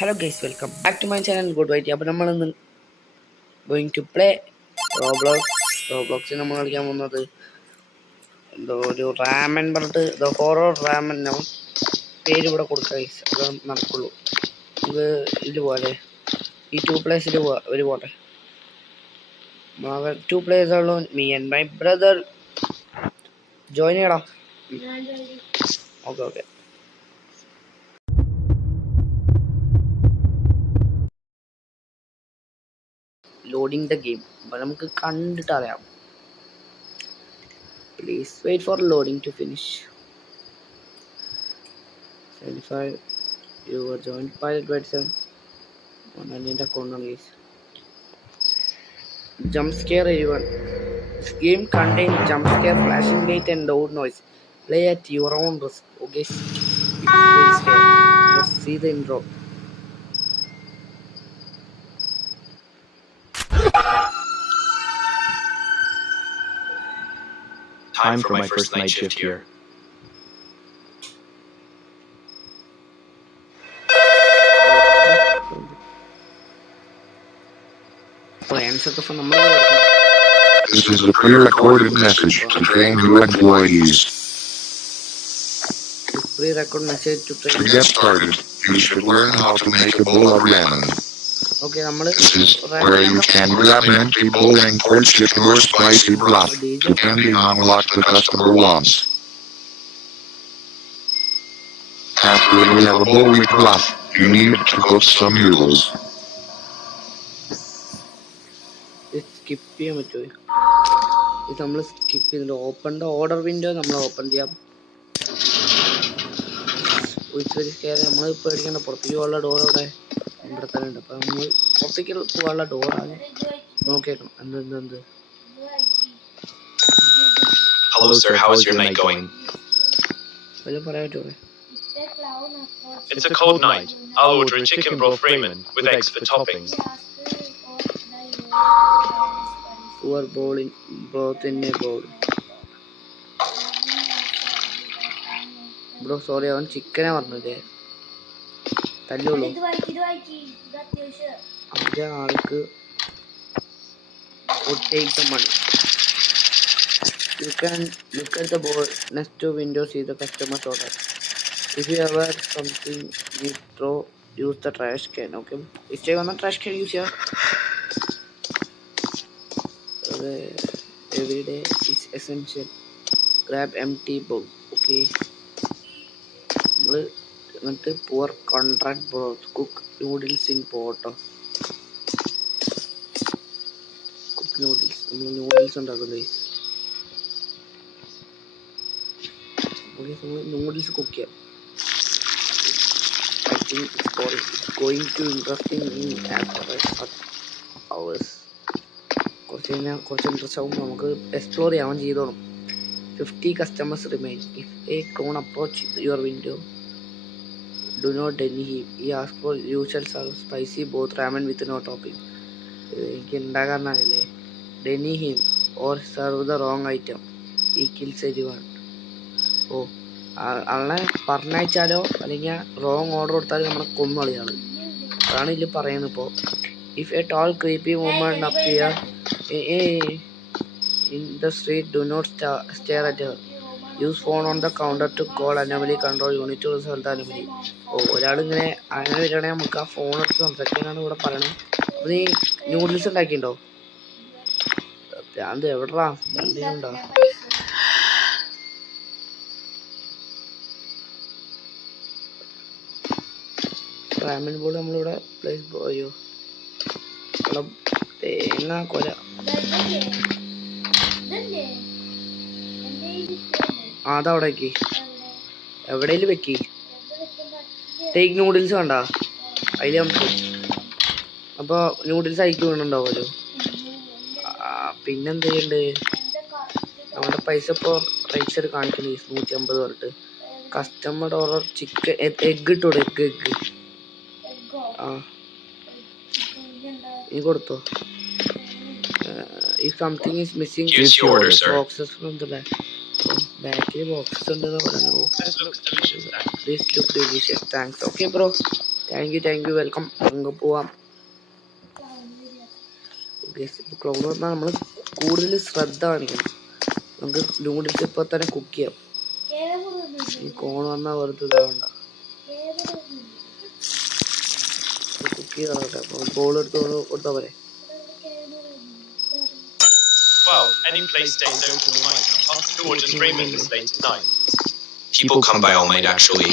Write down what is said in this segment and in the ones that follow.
Hello guys, welcome back to my channel Good White. അപ്പോൾ നമ്മൾ ഇന്ന് going to play റോബ്ലോക്സിൽ നമ്മൾ കളിക്കാൻ പോകുന്നത് എന്തോ ഒരു റാമൻ പറഞ്ഞിട്ട് ദ ഹൊറർ റാമൻ പേര് ഇവിടെ കൊടുക്കുക ഗൈസ്. അത് നടക്കുള്ളൂ. നമുക്ക് ഇതിൽ പോകാല്ലേ, ഈ 2 പ്ലേസിൽ ഒരു പോട്ടെ. 2 പ്ലേയേഴ്സ് ഉള്ളൂ. Me and my brother join ചെയ്യടാ. Okay loading the game. അപ്പോൾ നമുക്ക് കണ്ടിട്ട് അറിയാം. Please wait for loading to finish. 75 you were joined pilot 27 on an account on this. Jump scare everyone. This game contains jump scare, flashing light and loud noise. Play at your own risk. Okay, it's very scary. Let's see the intro. Time for my first night shift here. This is a pre-recorded message to train new employees. Pre-record message to train. To get started, you should learn how to make a bowl of ramen. Okay, this is where you can grab an empty bowl and pour chicken or spicy broth, depending on what the customer wants. After you have a bowl with broth, you need to cook some noodles. Skip ചെയ്യാൻ പറ്റുമോ? ഇത് നമ്മൾ skip ചെയ്തിട്ട് open the order window നമ്മൾ open ചെയ്യാം. നമ്മൾ പേടിക്കേണ്ട, പുറത്തേക്ക് പോകാനുള്ള ഡോർ അവിടെ ഇവിടെ തന്നെ ഉണ്ട്. അപ്പം നമ്മൾ പുറത്തേക്ക് പോകാനുള്ള ഡോറാണ് നോക്കിയേക്കണം. എന്ത് Hello sir, how is your night going? വല്ല പറയാൻ പറ്റുമോ? It's a cold night. I'll order a chicken broth ramen with eggs for toppings. Pour broth in a bowl. Bro sorry, അവൻ ചിക്കനെ പറഞ്ഞല്ലേ, തല്ലുള്ളൂ. അവന്റെ ആൾക്ക് take the money. You can look at the board next to window, see the customer's order. If you ever something you throw, use the trash can. Okay, is there one trash can use here? Every day is essential. Grab empty bowl. Okay, എന്നിട്ട് pour contract broth, cook noodles in pot. Cook noodles. നമ്മൾ noodles ഉണ്ടാക്കുന്നത്. noodles cook ചെയ്യാം. I think it's going to interesting in after hours. കുറച്ച് interest ആകുമ്പോൾ നമുക്ക് explore ചെയ്യാൻ ചെയ്തോളും. 50 customers remain. If a clone approach your window, do not deny him. He asks for usual spicy both ramen with no topping. എനിക്ക് ഉണ്ടാകാറില്ലേ, deny him or serve the wrong item. He kills everyone. ഓ, ആളെ പറഞ്ഞയച്ചാലോ അല്ലെങ്കിൽ wrong order കൊടുത്താലും നമ്മളെ കൊന്നു കളിയാണ്. അതാണ് ഇതിൽ പറയുന്നത്. ഇപ്പോൾ if a tall creepy woman appear in the street, do not stare at her. Use phone on the counter to call anomaly control unit to resolve the anomaly. ഒരാളിങ്ങനെ അങ്ങനെ വരികയാണെങ്കിൽ നമുക്ക് ആ ഫോൺ എടുത്ത് സംസാരിക്കാനാണ് ഇവിടെ പറയണത്. അപ്പോൾ നീ നൂഡിൽസ് ഉണ്ടാക്കിയിട്ടുണ്ടോ? അത് എവിടെടാ ഉണ്ടോ? റാമൻ ബോൾ നമ്മളിവിടെ പ്ലേസ് പോയോ? തേങ്ങ കൊല അതവിടെ വെക്കി, എവിടെയും വെക്കി. ടേക്ക് നൂഡിൽസ് വേണ്ട അതിൽ നമുക്ക്. അപ്പോൾ നൂഡിൽസ് അയക്ക് വീണുണ്ടാവുമല്ലോ. പിന്നെന്ത് ചെയ്യണ്ട്, നമ്മുടെ പൈസ ഇപ്പോൾ റൈറ്റ് സൈഡ് കാണിക്കണേ 150 പറഞ്ഞിട്ട്. കസ്റ്റമർ ഓർഡർ ചിക്കൻ എഗ് ഇട്ടോടെ, എഗ് ആ നീ കൊടുത്തോ. if something is missing, Here's your order, sir. boxes from the back. ബാക്കിൽ ബോക്സസ് ഉണ്ടെന്ന് പറഞ്ഞു. This look delicious. Thanks. Okay bro, thank you welcome. അങ്ങ് പോവാം. ക്ലൗഡ് പറഞ്ഞാൽ നമ്മൾ കൂടുതൽ ശ്രദ്ധ കാണിക്കണം. നമുക്ക് നൂഡിൽസ് ഇപ്പോൾ തന്നെ കുക്ക് ചെയ്യാം. ഈ കോൺ വന്നാൽ വെറുതെ ഇതാവണ്ട. കുക്ക് ചെയ്തോട്ടെ. ബോൾ എടുത്ത് കൊടുത്താൽ പോരെ. Well, any place stays open all night now. George and Raymond is late tonight. People come by all night, actually.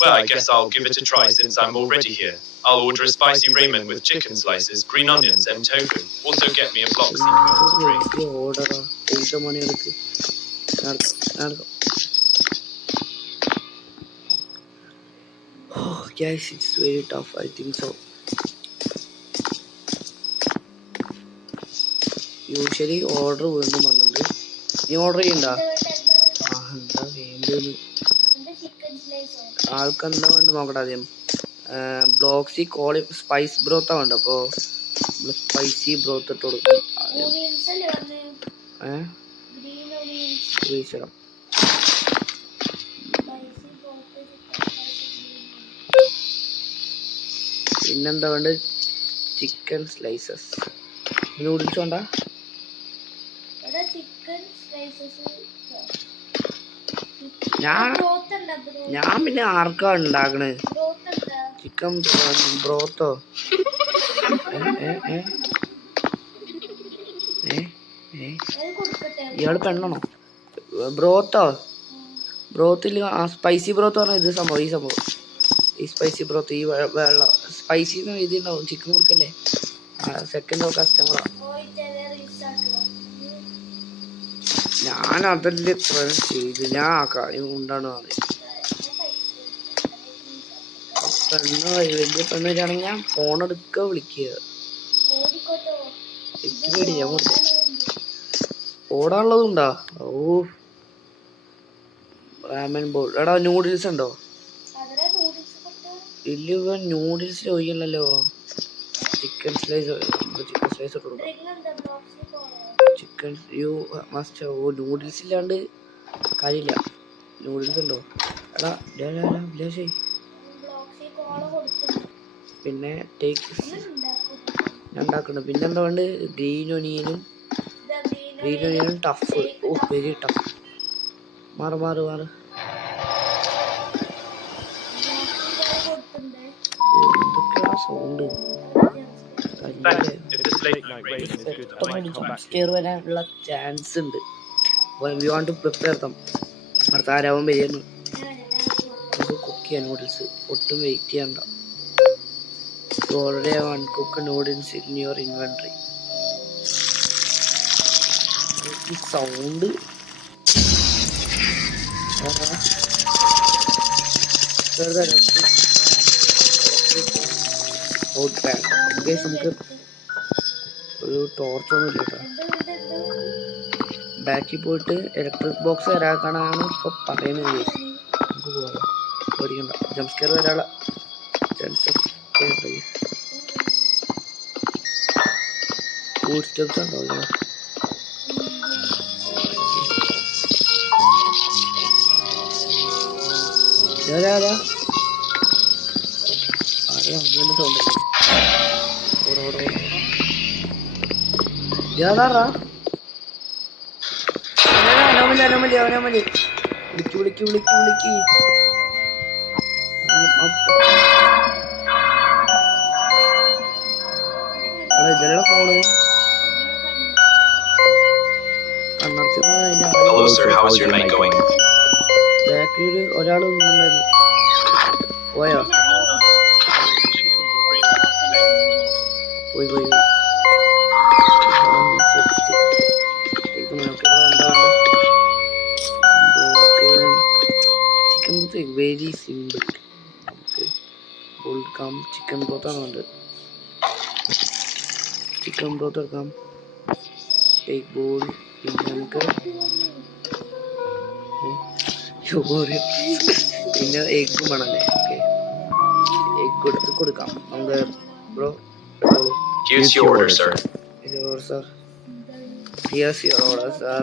Well, I guess I'll give it a try since I'm already here. I'll order a spicy ramen with chicken slices, green onions, and tofu. Also get me a block C first drink. Order. 8 money എടുക്ക്. Oh, guys, it's very tough. I think so. Usually order വീണ്ടും വന്നിട്ടുണ്ട്. നീ order ചെയ്യണ്ട? എന്താ വേണ്ടത്? ആൾക്കെന്താ വേണ്ട നോക്കട്ടെ ആദ്യം. ബ്ലോക്സി കോളി സ്പൈസ് ബ്രോത്താ വേണ്ട. അപ്പോൾ നമ്മൾ സ്പൈസി ബ്രോത്ത് ഇട്ട് കൊടുക്കും. പിന്നെന്താ വേണ്ട? Chicken slices. നൂഡിൽസ് വേണ്ട? ഞാൻ പിന്നെ ആർക്കാ ഉണ്ടാക്കണേ? ചിക്കൻ ബ്രോത്തോ? ഇയാള് പെണ്ണാണോ? ബ്രോത്തോ? ബ്രോത്തിൽ സ്പൈസി ബ്രോത്ത് പറഞ്ഞാൽ ഇത് സംഭവം. ഈ സംഭവം ഈ സ്പൈസി ബ്രോത്ത് ഈ വെള്ളം സ്പൈസി ഇതുണ്ടാവും. ചിക്കൻ കൊടുക്കല്ലേ? സെക്കൻഡ് കസ്റ്റമറാ. ഞാൻ അതല്ലേ ചെയ്ത് ഞാൻ ഉണ്ടാണ് പെണ്ണ് വലിയ പെണ്ണ് വരികയാണെങ്കിൽ ഞാൻ ഫോൺ എടുക്കുക വിളിക്കുക. എനിക്ക് പേടി. ഞാൻ ഓടാനുള്ളതുണ്ടാ? ഓ റാമൻ ബോൾ. എടാ നൂഡിൽസ് ഉണ്ടോ? ഇല്ല, നൂഡിൽസ് ചോദിക്കണല്ലോ. ചിക്കൻ സ്ലൈസ് ഇട്ട് കൊടുക്കാം. Chicken you must. ഓ നൂഡിൽസ് ഇല്ലാണ്ട് കാര്യമില്ല. നൂഡിൽസ് ഉണ്ടോ? എടാ ലേശേ. പിന്നെ ടേക്ക് ഞാൻ ഉണ്ടാക്കണം. പിന്നെന്താ വേണ്ട? ഗ്രീൻ ഒനിയനും ടഫ്. Oh very tough. മാറ് എന്തൊക്കെയാ സൗണ്ട്? വരാനുള്ള ചാൻസ് ഉണ്ട്. We want to prepare them. അടുത്ത ആരാവും വരുന്നു. നമുക്ക് കുക്ക് ചെയ്യാം നൂഡിൽസ്. ഒട്ടും വെയിറ്റ് ചെയ്യണ്ട. Already uncook noodles in your inventory. ഈ സൗണ്ട് നമുക്ക് ഒരു ടോർച്ചൊന്നും ഇല്ല കേട്ടോ. ബാക്കിൽ പോയിട്ട് ഇലക്ട്രിക് ബോക്സ് വരാക്കാനാണ് ഇപ്പൊ പറയുന്നത്. നമുക്ക് പോകാം. പേടിക്കണ്ട. ജംസ്കെയർ വരാനുള്ള ചാൻസ് ഫുഡ് സ്റ്റെപ്സ് ഉണ്ടാവില്ല. സൗണ്ട് യാതാറാ അവനോമലി വിളിക്ക് ഇതല്ല ഫോണ്. ബാക്കിൽ ഒരാൾ നിന്നുണ്ടായിരുന്നു. പോയോ? പോയി ചിക്കൻ ബ്രോത്ത് വെരി സിമ്പിൾ. നമുക്ക് കൊടുക്കാം. ചിക്കൻ ബ്രോത്താണ് വേണ്ടത്. ചിക്കൻ ബ്രോത്ത് എടുക്കാം. Egg ball. പിന്നെ നമുക്ക് പിന്നെ എഗ്ഗും വേണമല്ലേ? ഓക്കെ, എഗ് എടുത്ത് കൊടുക്കാം. നമുക്ക് bro Here's your order, sir. sir. Here's your order, sir.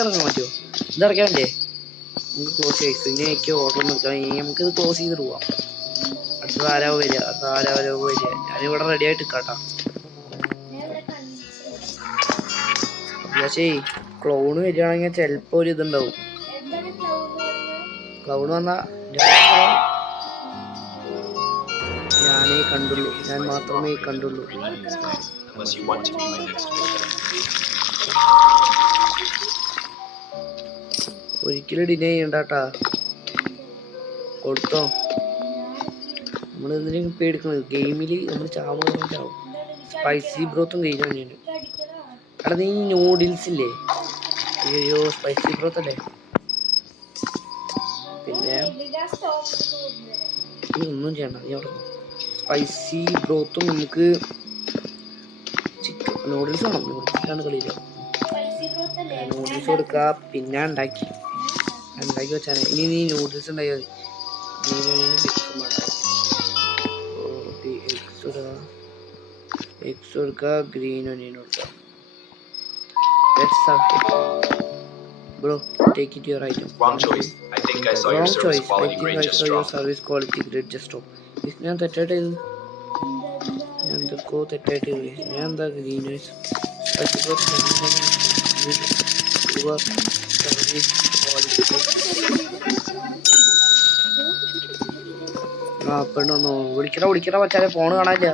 ഇറങ്ങാൻ പറ്റുമോ? ഇതടയ്ക്കാണ്ടേ? നമുക്ക് ക്ലോസ് ചെയ്തു. ഇനി എനിക്ക് ഓർഡർ നിൽക്കാം. ഇനി നമുക്കിത് ക്ലോസ് ചെയ്തിട്ട് പോവാം. അടുത്തത് ആരാവ് വരിക, ഞാനിവിടെ റെഡി ആയിട്ട് നിൽക്കാട്ടാ. പക്ഷേ ക്ലൗണ് വരികയാണെങ്കിൽ ചിലപ്പോൾ ഒരു ഇതുണ്ടാവും. ക്ലൗണ് വന്നാ ഞാൻ മാത്രമേ കണ്ടുള്ളൂ. Unless you want to be my next victim. ഒരിക്കലും ഡിനേ ചെയ്യണ്ടാട്ടാ. കൊടുത്തോ. നമ്മൾ എന്തിനും പേടിക്കുന്നത്. ഗെയിമിൽ നമ്മൾ ചാവും. സ്പൈസി ബ്രോത്തും കഴിഞ്ഞു തന്നെയാണ്. എടാ നീ നൂഡിൽസ് ഇല്ലേ? അയ്യോ സ്പൈസി ബ്രോത്ത് അല്ലേ? പിന്നെ ഒന്നും ചെയ്യണ്ട. നീ അവിടെ സ്പൈസി ബ്രോത്തും നമുക്ക് ചിക്കൻ നൂഡിൽസ് വേണം. നൂഡിൽസിലാണ് കളിയില്ല. നൂഡിൽസ് കൊടുക്കുക. പിന്നെ ഉണ്ടാക്കി വെച്ചാൽ ഇനി നീ നൂഡിൽസ് ഉണ്ടാക്കിയാൽ മതി. എഗ്സ് കൊടുക്കുക. ഗ്രീൻ ഒനിയൻ കൊടുക്കുക. Bro, take it your item. Wrong choice. I think I saw your service quality grade just drop. Service quality grade just drop. ഞാൻ തെറ്റായിട്ട് ഞാൻ എന്തൊക്കെയോ തെറ്റായിട്ട് ഞാൻ എന്താ ഗ്രീൻ ആ പെണ്ണൊന്നു വിളിക്കണ വച്ചാലേ ഫോണ് കാണാനില്ല.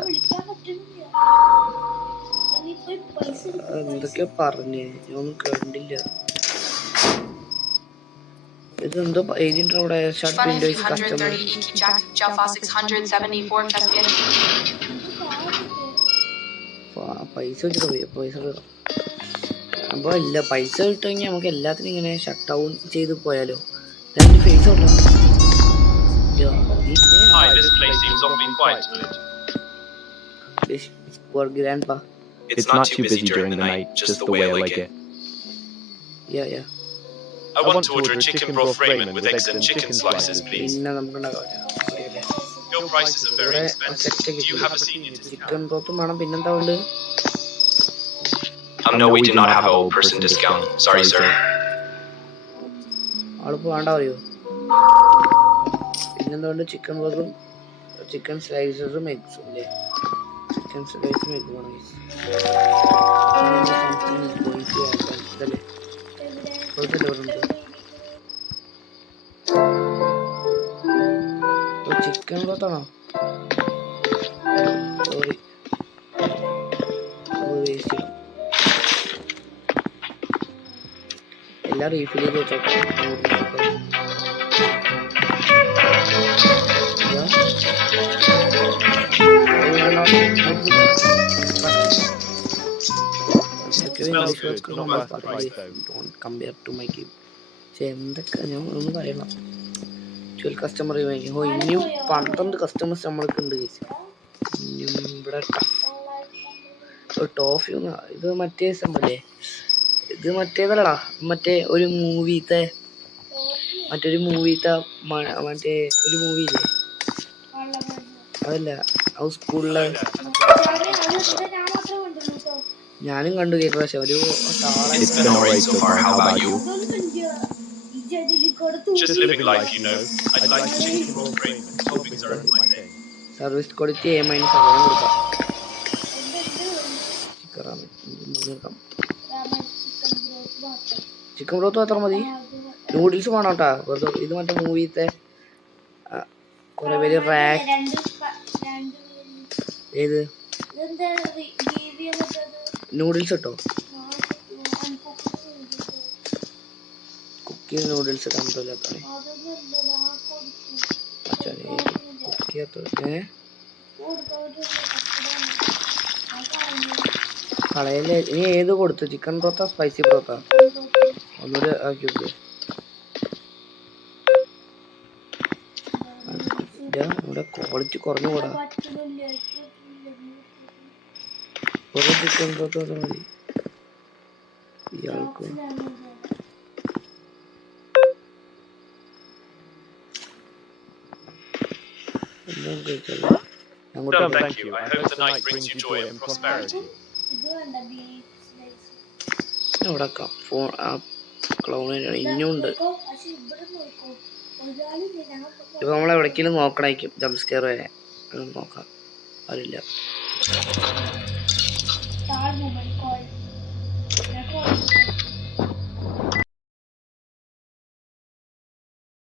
എന്തൊക്കെയോ പറഞ്ഞേ ഞാനൊന്നും കണ്ടില്ല. ഇതെന്തോ ഏജന്റ് അവിടെ ഷർട്ട് വിൻഡോസ് കസ്റ്റമർ പൈസ വെച്ചിട്ട് പോയി. അപ്പോൾ ഇല്ല പൈസ കിട്ടുമെങ്കിൽ നമുക്ക് എല്ലാത്തിനും ഇങ്ങനെ ഷട്ട് ഡൗൺ ചെയ്ത് പോയാലോ. രണ്ട് ഫേസ് ഉണ്ടോ? Hi, this place seems awfully quiet tonight. Poor grandpa. It's not too busy during the night, just the way I like it. Yeah. I want to order a chicken broth ramen with eggs and chicken slices, please. Your prices are very expensive. Do you have a senior discount? Chicken ബ്രോത്തും വേണം. പിന്നെന്താ ഉണ്ട്? No, we do not have an old person discount. Sorry, sir. ആളിപ്പോ വേണ്ട പറയോ? പിന്നെന്താ ഉണ്ട്? Chicken ബ്രോത്തും chicken സ്ലൈസസും എഗ്സും അല്ലേ? Chicken സ്ലൈസും egg വേണം. ചിക്കൻ ബ്രോത്താണോ? സോറി എല്ലാം റീഫിൽ ചെയ്ത് വെച്ചോട്ടെ. എന്തൊക്കെ ഞാൻ ഒന്ന് പറയണം. 12 കസ്റ്റമർ ഇനിയും 12 കസ്റ്റമേഴ്സ് നമ്മൾക്ക് ഉണ്ട്. ഇനിയും ഇവിടെ ടോഫി ഇത് മറ്റേ സംഭവല്ലേ? ഇത് മറ്റേതല്ലടാ, മറ്റേ ഒരു മൂവിത്തെ മറ്റേ ഒരു മൂവിയില്ലേ അതല്ല അത് സ്കൂളിലെ ഞാനും കണ്ടു കേട്ട. പക്ഷെ ഒരു സർവീസ് ക്വാളിറ്റി A- കൊടുക്കാം. ചിക്കൻ ബ്രോത്ത് മാത്രം മതി. നൂഡിൽസ് വേണം കേട്ടാ. വെറുതെ ഇത് മറ്റേ മൂവിത്തെ കുറെ പേര് ഏത് നൂഡിൽസ് ഇട്ടോ? കുക്കിംഗ് നൂഡിൽസ് കണ്ടില്ലാത്തേ കളയല്ലേ. ഇനി ഏത് കൊടുത്തു? ചിക്കൻ ബ്രോത്താ സ്പൈസി ബ്രോത്താ? ഒന്നുകൂടെ ആക്കി വെക്ക്. ഇവിടെ ക്വാളിറ്റി കുറഞ്ഞു കൂടാ. ഒരു ചിക്കൻ ബ്രോത്ത് മതി ഇയാൾക്ക്. No, thank you. I hope the night brings you joy and prosperity. ക്ലൗണിനാണ് ഇനിയുണ്ട്. ഇപ്പൊ നമ്മളെവിടേക്കെങ്കിലും നോക്കണായിരിക്കും ജംപ് സ്കെയർ വരെ. നോക്കാം, അറിയില്ല.